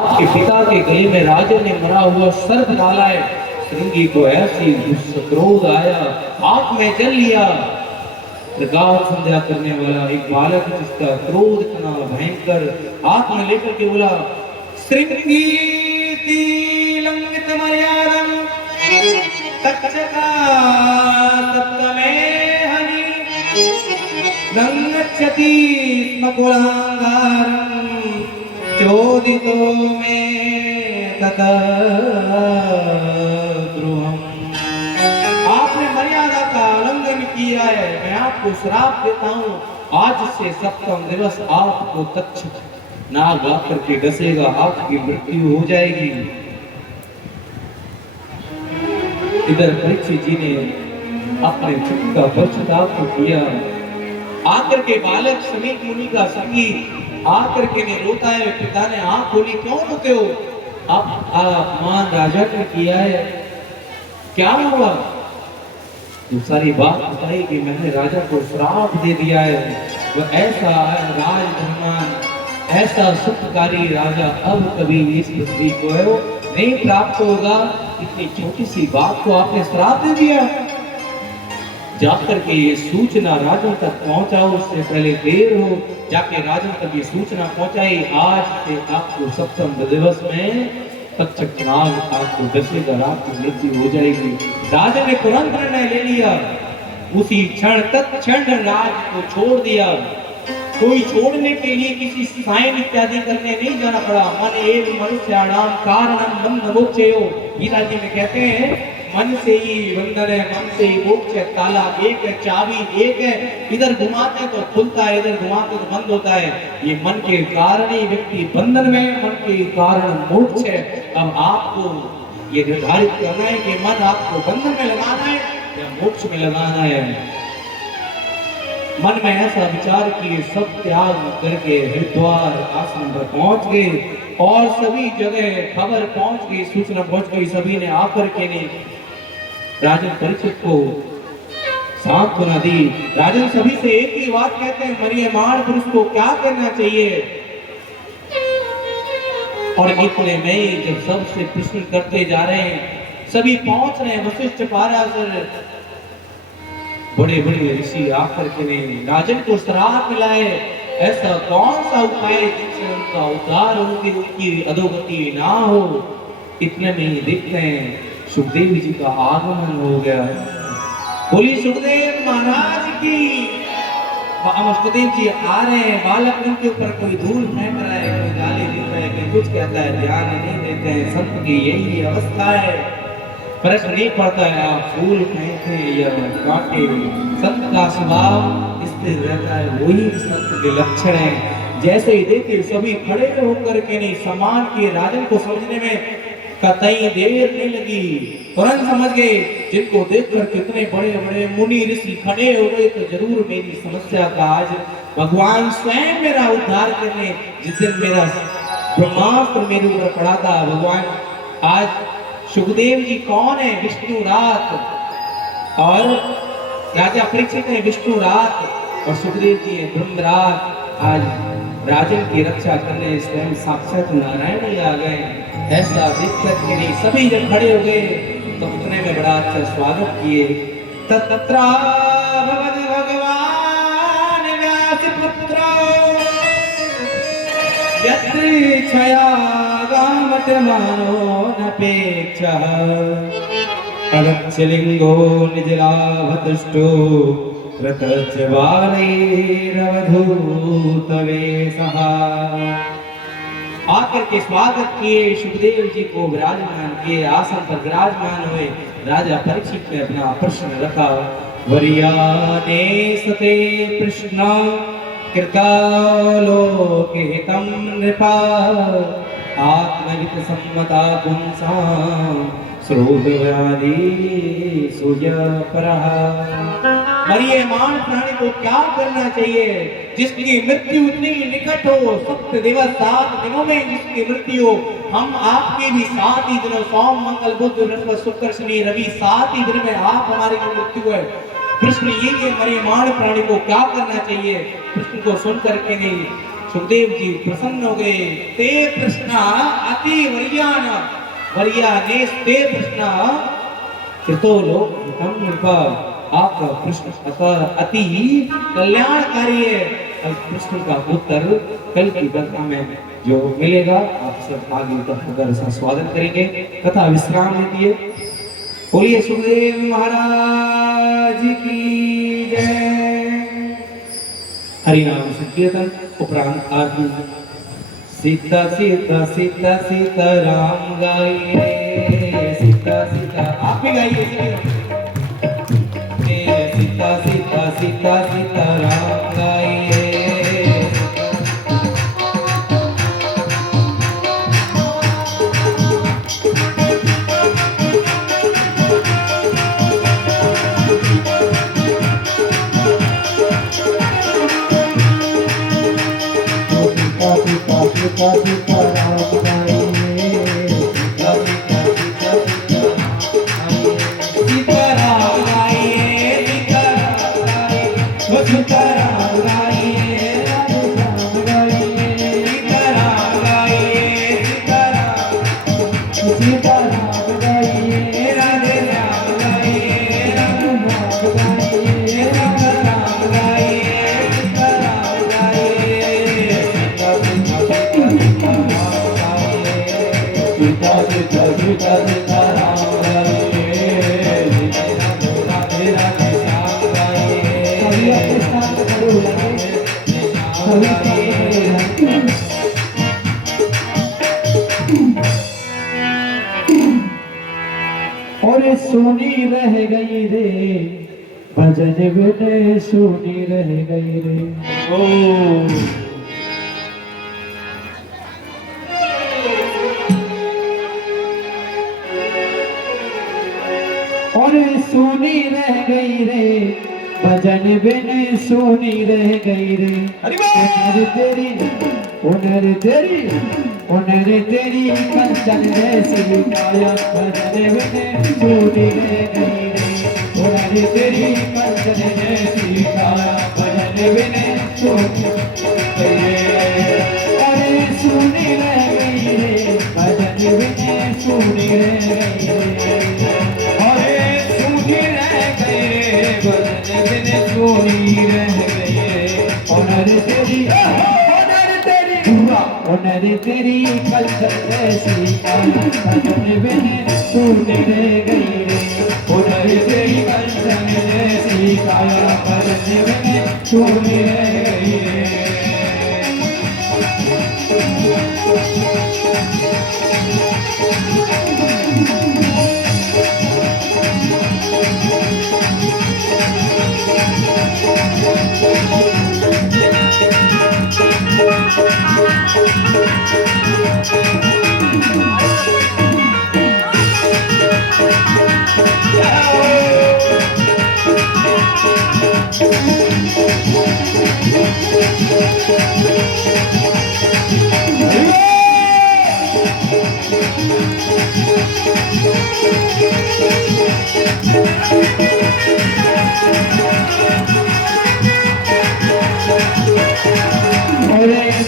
आपके पिता के गले में राजा ने मरा हुआ सर्प डाला है। श्रृंगी को ऐसी क्रोध आया, आग में जल लिया। प्रकाश संध्या करने वाला एक बालक जिसका क्रोध इतना भयंकर, हाथ में लेकर के बोला, श्रृंगी लंघित मर्यादम तक्षका सप्तमे हनि गंगच्छति स्म कुलांगारम चोदितो में तथा द्रोहम। आपने मर्यादा का उल्लंघन किया है, मैं आपको श्राप देता हूं, आज से सप्तम दिवस आपको तक्षक नाग आकर के डसेगा, आपकी मृत्यु हो जाएगी। इधर परीक्षित जी ने अपने चित्त का पश्चाताप किया। आकर के बालक समीप मुनि का संगी आकर के ने रोता है, पिता ने आंख खोली, क्यों रोते हो? अब अपमान राजा ने किया है, क्या हुआ? तो सारी बात बताई कि मैंने राजा को श्राप दे दिया है। वह ऐसा राजधर्मान, ऐसा सुखकारी राजा अब कभी इस पृथ्वी को नहीं प्राप्त होगा। इतनी छोटी सी बात को आपने श्राप दे दिया। जाकर के ये सूचना राजन तक पहुंचाओ, उससे पहले देर हो। जाके राजन तक ये सूचना पहुंचाई, आज से आपको सप्तम दिवस में तक्षक नाग आपको डसेगा, आपकी मृत्यु हो जाएगी। राजा ने तुरंत निर्णय ले लिया, उसी क्षण तत्क्षण राज को छोड़ दिया। कोई छोड़ने के लिए किसी साइन इत्यादि करने नहीं जाना पड़ा। मन एव मनुष्याणाम कारणम बंध मोक्षयो। गीता जी में कहते हैं, मन से ही बंधन है, मन से ही मोक्ष है। ताला एक है, चाबी एक है, इधर घुमाते तो खुलता है, इधर घुमाते तो बंद होता है। ये मन के कारण ही व्यक्ति बंधन में, मन के कारण मोक्ष है। अब आपको ये निर्धारित करना है कि मन आपको बंधन में लगाना है या मोक्ष में लगाना है। मन में ऐसा विचार किए, सब त्याग करके हरिद्वार आश्रम पर पहुंच गए और सभी जगह खबर पहुंच गई, सूचना पहुंच गई। सभी ने आकर के ने राजन परीक्षित को सांत्वना दी। राजन सभी से एक ही बात कहते हैं, मरियमान पुरुष को क्या करना चाहिए? और इतने में जब सबसे प्रश्न करते जा रहे हैं, सभी पहुंच रहे हैं, वशिष्ठ पाराशर बड़े बड़े ऋषि आकर के ने राजन को श्राप मिलाए। ऐसा कौन सा उपाय जिससे उनका उद्धार होगी, उनकी अधोगति ना हो? इतने में ही देखते हैं सुखदेव जी का आगमन हो गया। बोली सुखदेव महाराज की। सुखदेव जी आ रहे हैं, बालक उनके ऊपर कोई धूल फेंक रहा है, कोई गाली दे रहा है, कोई कुछ कहता है, ध्यान नहीं देते हैं। संत की यही अवस्था है, फर्क नहीं पड़ता है आप फूल फेंके या काटे। संत का स्वभाव स्थिर रहता है, वही संत के लक्षण है। जैसे ही देखे सभी खड़े होकर के नहीं सम्मान किए। राजन को समझने में कतई देर नहीं लगी, तुरंत समझ गए। जिनको देखकर कितने बड़े बड़े मुनि ऋषि खड़े हो गए, तो जरूर मेरी समस्या का आज भगवान स्वयं मेरा उद्धार करने। जिस दिन मेरा ब्रह्मास्त्र मेरे ऊपर पड़ा था, भगवान आज सुखदेव जी कौन है? विष्णु रात। और राजा परीक्षित है विष्णु रात, और सुखदेव जी है ब्रह्म रात। आज राजन की रक्षा करने स्वयं साक्षात नारायण ही आ गए। ऐसा दिक्कत के नहीं सभी जब खड़े हो गए, तो उतने में बड़ा अच्छा स्वागत किए। तत्र भगवान व्यास पुत्र यत्र छया गामत मानो नपेक्षः अदक्षलिंगो निजलाभतुष्टो रतच बालैरवधूतवेशः। आकर के स्वागत किए, सुखदेव जी को विराजमान किए, आसन पर विराजमान हुए। राजा परीक्षित ने अपना प्रश्न रखा। वरियाने सते प्रश्न कृतालोके हितं नृपा आत्मवित सम्मता पुंसां श्रोतव्याधि सूर्यपरः। मरियमान प्राणी को क्या करना चाहिए जिसकी मृत्यु इतनी निकट हो? 7 दिवस 7 दिनों में जिसकी मृत्यु हो। हम आपके भी 7 ही दिनों, सोम मंगल बुध बृहस्पति शुक्र शनि रवि 7 ही दिन में आप हमारी मृत्यु है। प्रश्न ये है, मरियमान प्राणी को क्या करना चाहिए? प्रश्न को सुन करके नहीं सुखदेव जी प्रसन्न हो गए। ते प्रश्न आती वरियाना वरिया नेस्ते प्रश्न कृतो लोक हितम नृपा। आपका प्रश्न अति कल्याणकारी है। इस प्रश्न का उत्तर कल की कथा में जो मिलेगा आप सब आगे होकर इसका स्वागत करेंगे। कथा विश्राम लेती है। बोलिए सुखदेव महाराज की जय। हरिनाम संकीर्तन उपरांत आरती। सीता सीता सीता सीता राम गाइए सीता सीता आप भी गाइए। सीता सीता सीता सीता राम गाइए। सीता सीता राम गाइए सीता सीता सीता सीता राम गाइए सीता राम गाइए राम गाइए सीता राम गाइए सीता राम गाइए राधे राम गाइए राम गाइए राम गाइए सीता राम गाइए सीता सीता सीता सीता राम गाइए राधे राधे श्याम गाइए। सभी अपने साथ खड़े हो और सोनी रह गई रे भजन बिन सोनी रह गई रे। ओ और सोनी रह गई रे भजन बिन सोनी रह गई रे। उनर तेरी कंचन जैसी काया भजन बिन सोनी रह गई रे। उनर तेरी कंचन जैसी काया भजन बिन सोनी अरे सोनी रह गई रे भजन बिन सोनी रह गई रे। सोनी रह गए उनर तेरी कंचन जैसी भजन बिन सोनी रह गई रे। उनर तेरी कंचन जैसी काया भजन बिन सोनी रह गई रे।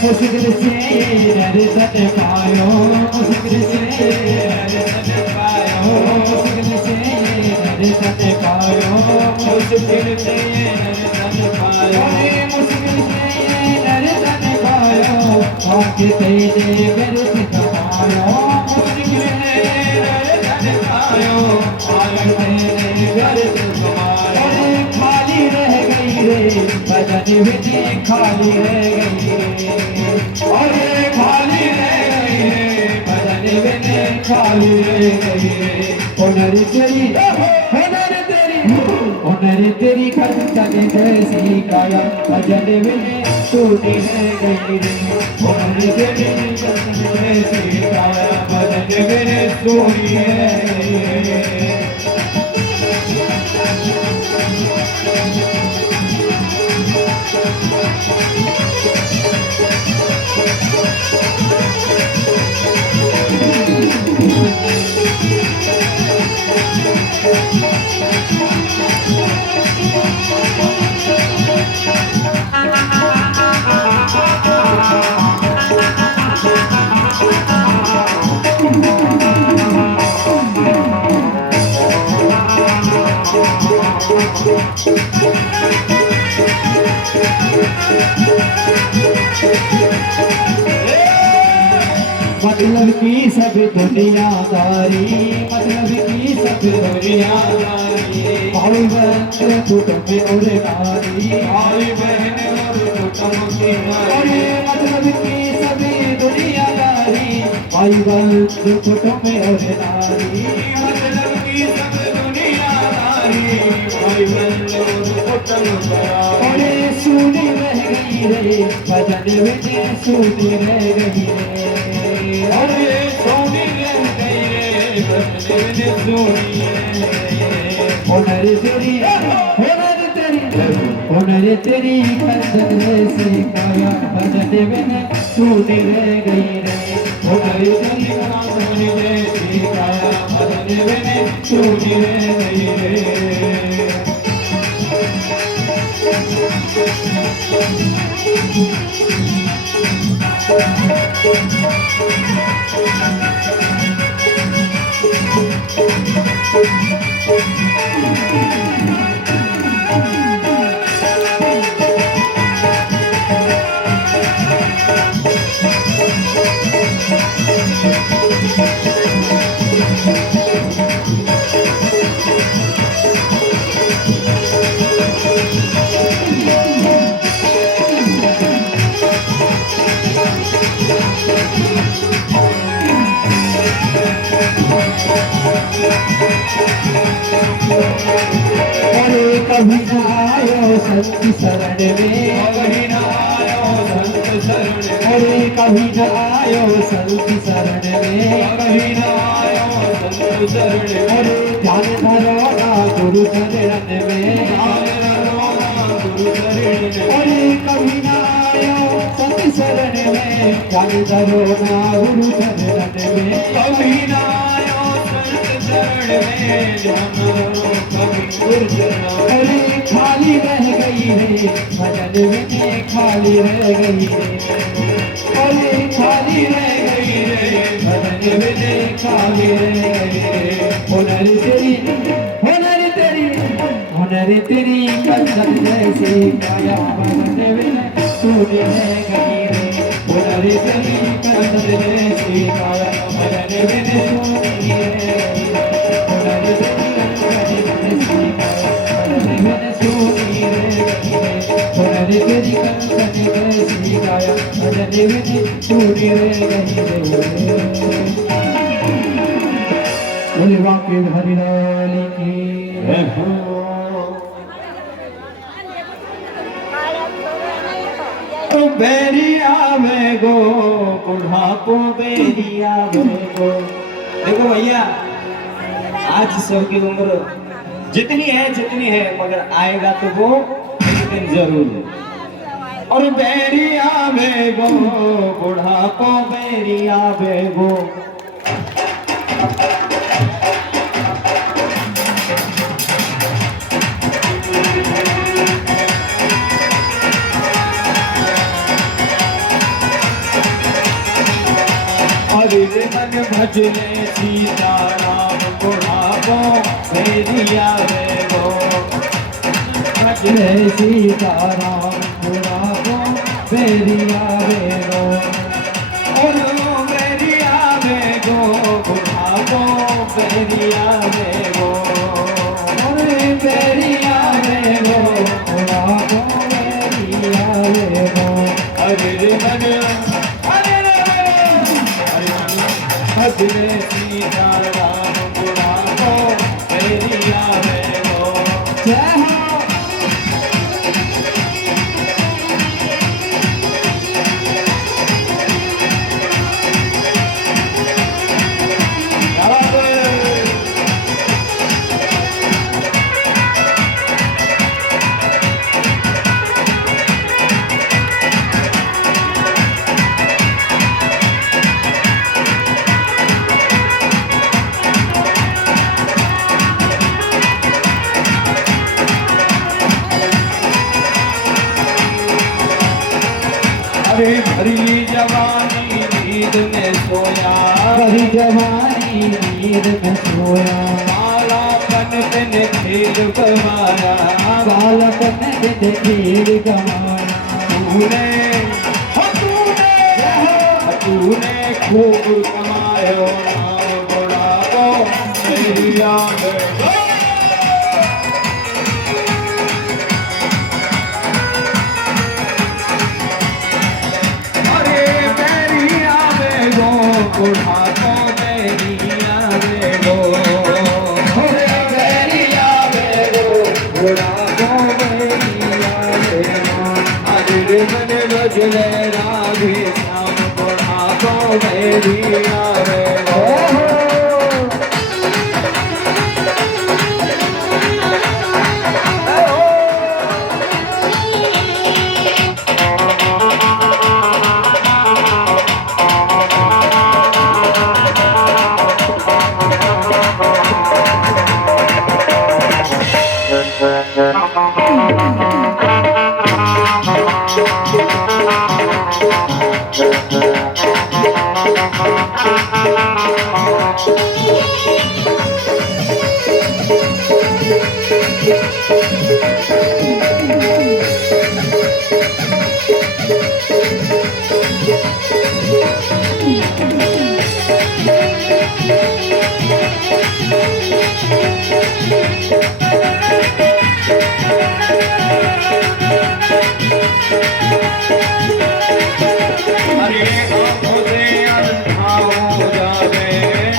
मुश्किल से दर्शन पायो मुश्किल से दर्शन पायो मुश्किल से दर्शन पायो मुश्किल से दर्शन पायो मुश्किल से दर्शन पायो आके तेरे दर्शन पायो मुश्किल से दर्शन पायो आके तेरे दर्शन पायो। खाली रह गई रे भजन बिन खाली रह गई रे। अरे खाली रह गई रे भजन बिन खाली रह गई रे। उनर तेरी कंचन जैसी काया भजन बिन सोनी रह गई रे। उनर तेरी कंचन जैसी काया भजन बिन सोनी रह गई रे। मतलब की सब दुनियादारी, मतलब की सब दुनियादारी, भाई बहन कुटुंब और नारी, भाई बहन और कुटुंब की नारी, मतलब की सभी दुनियादारी, भाई बहन कुटुंब और नारी, मतलब की सब दुनियादारी, भाई बहन और कुटुंब अरे सुनी रह गई रे भजन में, सुनी रह गई रे, अरे सोनी रह गई रे भजन में सोनी होनर तेरी, होनर तेरी, होनर तेरी भजन से काया भजन में सुनी रह गई रे, होनर तेरी सोनी रे काया भजन में सोनी रह गई रे। अरे कभी न आयो संत शरण में, कभी न आयो संत शरण में, अरे कभी न आयो संत शरण में, कभी न आयो संत शरण में, अरे ध्यान धरो ना गुरु चरण में, ध्यान धरो ना गुरु चरण में, अरे कभी न आयो संत शरण में, ध्यान धरो ना गुरु चरण में, कभी न आयो संत शरण में, ध्यान धरो कभी गुरु चरण में। अरे खाली रह गई रे भजन में, खाली रह गई रे, अरे खाली रह गई रे भजन में, खाली रह गई रे, होनर तेरी, होनर तेरी, होनर तेरी कंचन जैसे काया भजन में सुनी रह गई रे, होनर तेरी कंचन जैसे काया भजन में सुनी रह गई रे, होनर तेरी कंचन जैसे काया भजन सुनी रह गई रे, होनर तेरी कंचन जैसी काया भजन में सुनी रह गई रे। बोले वाके हरिलाल की जय हो। बेरिया में गो बुढ़ापो बेरिया में गो। देखो भैया आज सबकी उम्र जितनी है मगर आएगा तो वो एक दिन जरूर। और बेरिया में गो बुढ़ापो बेरिया में गो। हरे मन भजने सीताराम बुढ़ापो बेरिया में गो। भजने सीताराम बुढ़ापो बेरिया में गो। और बेरिया में गो बुढ़ापो बेरिया में गो। अरे बेरिया में गो बुढ़ापो बेरिया में गो। हरे मन भजने सीताराम बुढ़ापो बेरिया में गो। जय हो। अरे भरी जवानी नींद में सोया, भरी जवानी नींद में सोया। कालापन बिन खेल गवाया, बालक ने बिन खेल गवाया। तूने तूने खूब कमायो नाम बुढ़ापो मेरी याद। अरे मेरी आवे गो बुढ़ापो मेरी आवे गो, अरे मेरी आवे गो बुढ़ापो मेरी आवे गो। अरे मन बजले राधे श्याम बुढ़ापो मेरी आवे गो।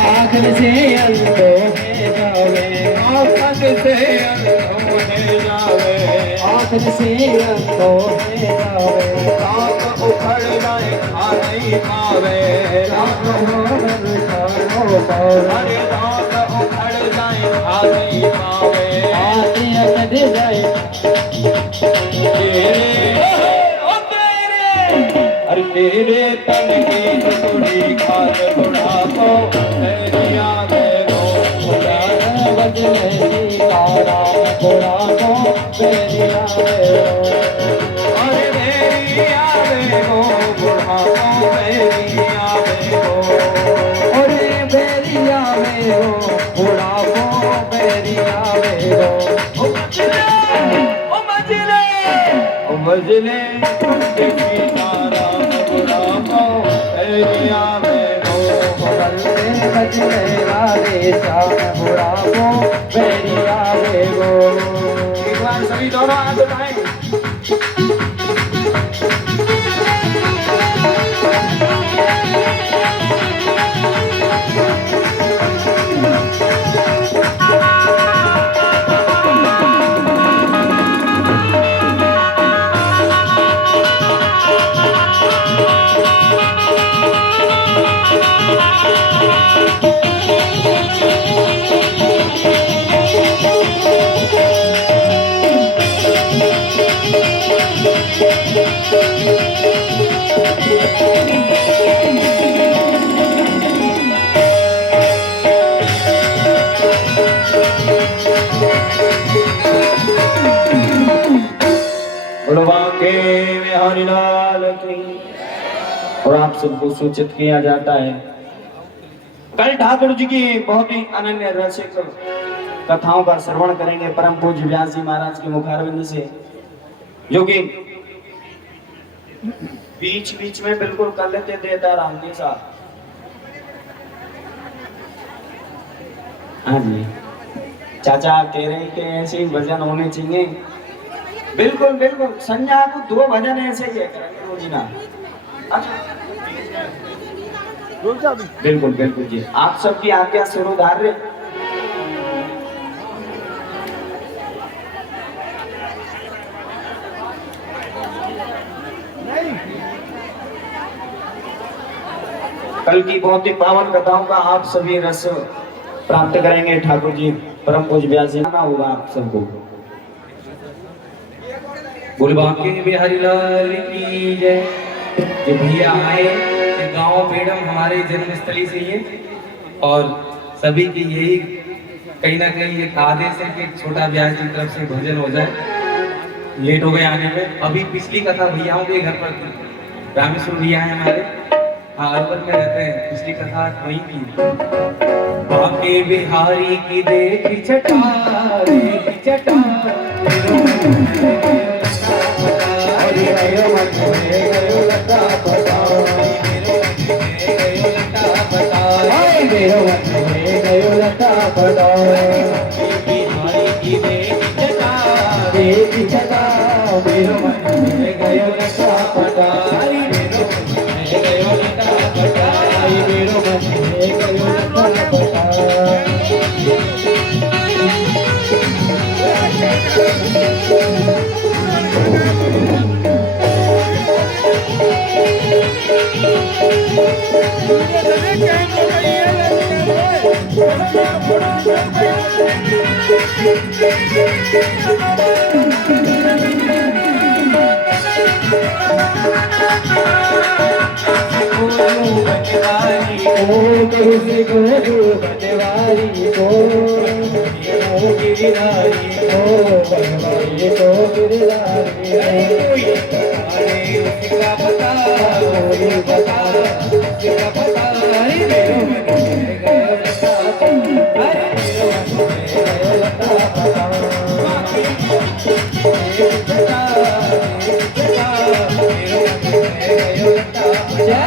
आँखन से अंधो है जावे, आँखन से अंधो है जावे, आँखन से अंधो है जावे। रात उखड़ जाए खा नहीं पावे, रात भर खानो पावे, अरे रात उखड़ जाए खा नहीं पावे। आते अकड़ जाए अरे तेरे तन की टुकड़ी खाल बुढ़ापो मेरी आवे गो। बजले सीतारा बुढ़ापो मेरी आवे गो। अरे मेरी आवे गो बुढ़ापो मेरी आवे गो। अरे मेरी आवे गो बुढ़ापो मेरी आवे गो। मजले सीतारा बुढ़ापो मेरी आवे गो। बजले राधे श्याम बुढ़ापो मेरी आवे गो। एक बार सभी दोनों हाथ उठाएं। के बिहारी लाल की। और आप सबको सूचित किया जाता है कल ठाकुर जी की बहुत ही अनन्य रसिक कथाओं का श्रवण करेंगे परम पूज्य व्यास जी महाराज के मुखारविंद से, जो कि बीच बीच में बिल्कुल कर लेते देता राम के साथ। हाँ जी चाचा आप कह रहे हैं कि ऐसे ही भजन होने चाहिए। बिल्कुल बिल्कुल संध्या को 2 भजन ऐसे ही है करेंगे रोजीना। अच्छा बिल्कुल बिल्कुल जी आप सबकी आज्ञा सिरोधार्य। कल की बहुत ही पावन कथाओं का आप सभी रस प्राप्त करेंगे। ठाकुर जी परम पूज्य व्यास जी ना होगा आप सबको। बोल बांके बिहारी लाल की जय। जो भैया आए गांव बेड़म हमारे जन्मस्थली से ये, और सभी की यही कहीं ना कहीं एक आदेश है कि छोटा व्यास जी की तरफ से भजन हो जाए। लेट हो गए आने में। अभी पिछली कथा भैयाओं के घर पर रामेश्वर भैया है हमारे, हाँ अरबन में रहते हैं। पिछली कथा वहीं की। बाके बिहारी की देखी छटा मेरो मन है गयो लता पता, मेरो मन है गयो लता पता, बिहारी की देखी छटा मेरो मन है गयो लता पता, मेरो मन है गयो लता पता, मेरो मन है गयो लता पता। तुझसे को बनवारी को गिरधारी को बनवारी को गिरधारी उसका पता उसका पता मेरो मन है गयो लता पता, मेरो मन है गयो लता पता, मेरो मन है गयो लता पता।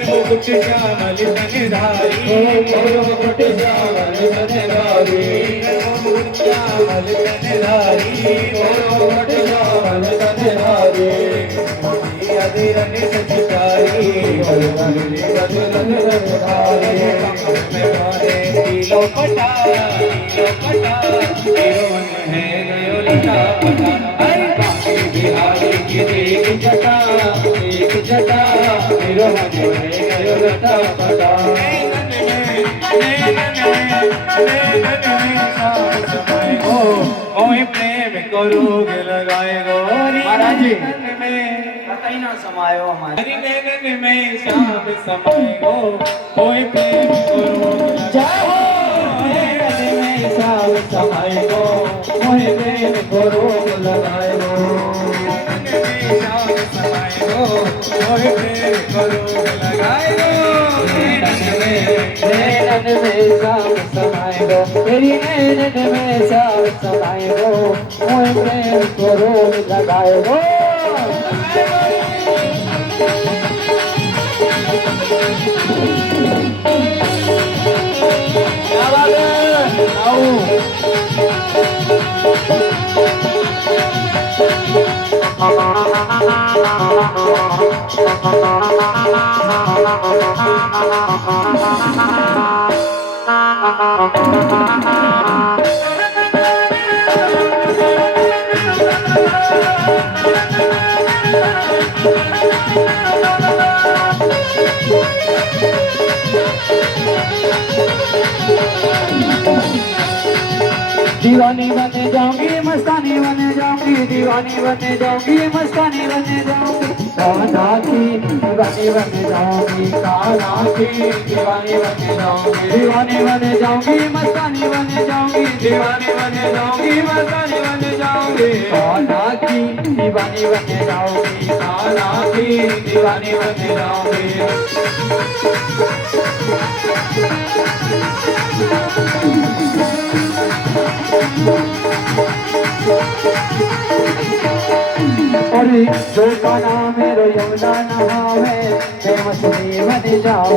मुकुट श्यामल तनधारी, मुकुट श्यामल तनधारी, मुकुट श्यामल तनधारी, मुकुट श्यामल तनधारी, अधीरन सचिकारी, बलवली बदलन रंधारी, में मारे दिलो पटा, मेरो मन है गयो लता पटा, बाके बिहारी की देख जटा, मेरो मन है गयो लता पता। कोई प्रेम को रोग लगाए गोरी महाराज जी कतई ना समायो हमारे नैनन में शाम समाए गो, कोई प्रेम को रोग जाओ नैनन में शाम समाए गो, कोई प्रेम को रोग लगाए गो, शाम समाए गो, कोई प्रेम को रोग लगाए गो, नैनन में शाम समाए गो, तेरी नैनन में शाम समाए गो, कोई प्रेम को रोग लगाए गो। क्या बात है आओ दीवानी बने जाऊंगी मस्तानी बने जाऊंगी, दीवानी बने जाऊंगी मस्तानी बने जाऊंगी, कान्हा की दीवानी बने जाऊंगी, कान्हा की दीवानी बने जाऊंगी, दीवानी बने जाऊंगी मस्तानी बने जाऊंगी, दीवानी बने जाऊंगी मस्तानी बने जाऊंगी, कान्हा की दीवानी बने जाऊंगी, कान्हा की दीवानी बने जाऊंगी। अरे जो का नाम है यमुना नहावे, मैं मछली बन जाऊं,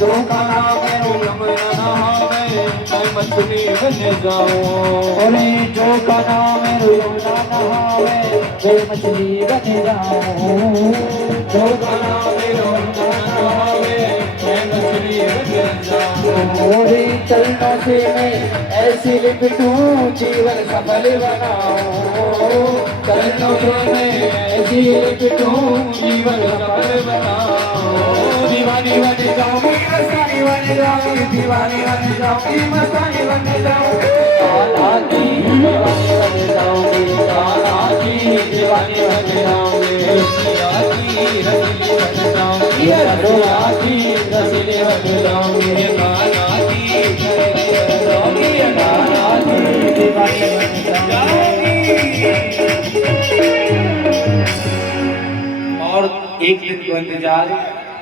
जो का नाम है यमुना नहावे, मैं मछली बन जाऊं, अरे जो का नाम है यमुना नहावे, मैं मछली बन जाऊं, जो का नाम है यमुना नहावे, मैं मछली बन जाऊं, मोरे चरणों से मैं ऐसी लिपटूं जीवन सफल बनाऊं चरणों से मैं ऐसी लिपटूं जीवन सफल बनाऊं दीवानी बन जाऊंगी मस्तानी बन जाऊंगी दीवानी बन जाऊंगी मस्तानी बन जाऊंगी कान्हा की दीवानी बन जाऊंगी कान्हा की दीवानी बन जाऊंगी रसिया की रसीली बन जाऊंगी रसिया की रसीली बन जाऊंगी कान्हा की दीवानी बन जाऊंगी। और एक दिन को इंतजार,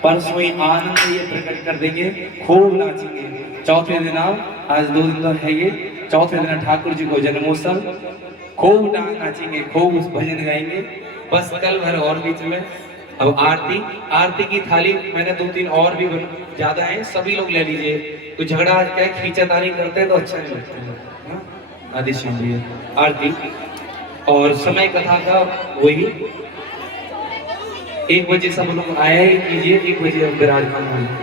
परसों ही आनंद ये प्रकट कर देंगे, खूब नाचेंगे। चौथे दिन आज 2 दिन तो है ये, चौथे दिन ठाकुर जी को जन्मोत्सव, खूब नाचेंगे, खूब उस भजन गाएंगे। बस कल भर और बीच में अब आरती की थाली मैंने 2-3 और भी ज्यादा है, सभी लोग ले लीजिए। तो झगड़ा क्या खींचातानी करते हैं तो अच्छा नहीं लगता है। हाँ? आदि सुनिए आरती और समय कथा का वही 1 बजे सब लोग आया ही कीजिए, 1 बजे अब विराजमान होइए।